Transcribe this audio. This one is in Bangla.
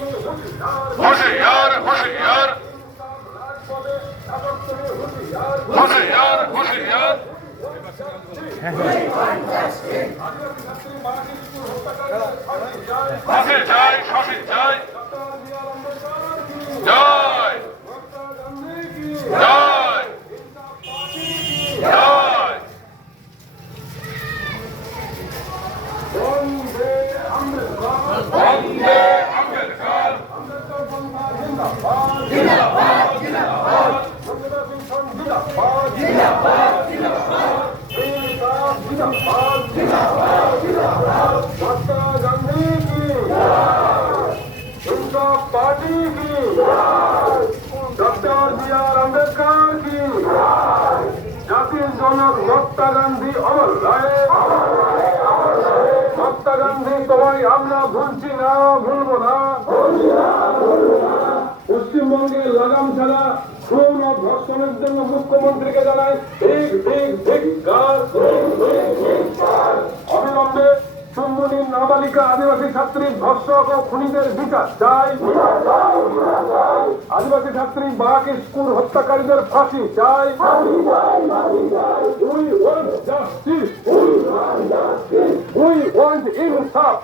হুঁশিয়ার হুশিয়ার হুশিয়ার হুশিয়ার ফাঁসি চাই ফাঁসি চাই पार्टी की डॉक्टर बी आर अम्बेडकर की জাতির জনক মহাত্মা গান্ধী অমর রায় মহাত্মা গান্ধী তোমায় আমরা ভুলছি না ভুলবো না পশ্চিমবঙ্গে লাগাম ছাড়া খুন ও ধর্ষণের জন্য মুখ্যমন্ত্রীকে জানায় ঠিক ঠিক ঠিক অবিলম্বে সুন্দরী নাবালিকা আদিবাসী ছাত্রী ধর্ষক ও খুনিদের বিচার। চাই আদিবাসী ছাত্রী বাঘ স্কুল হত্যাকারীদের ফাঁসি। চাই we want we We want insaf.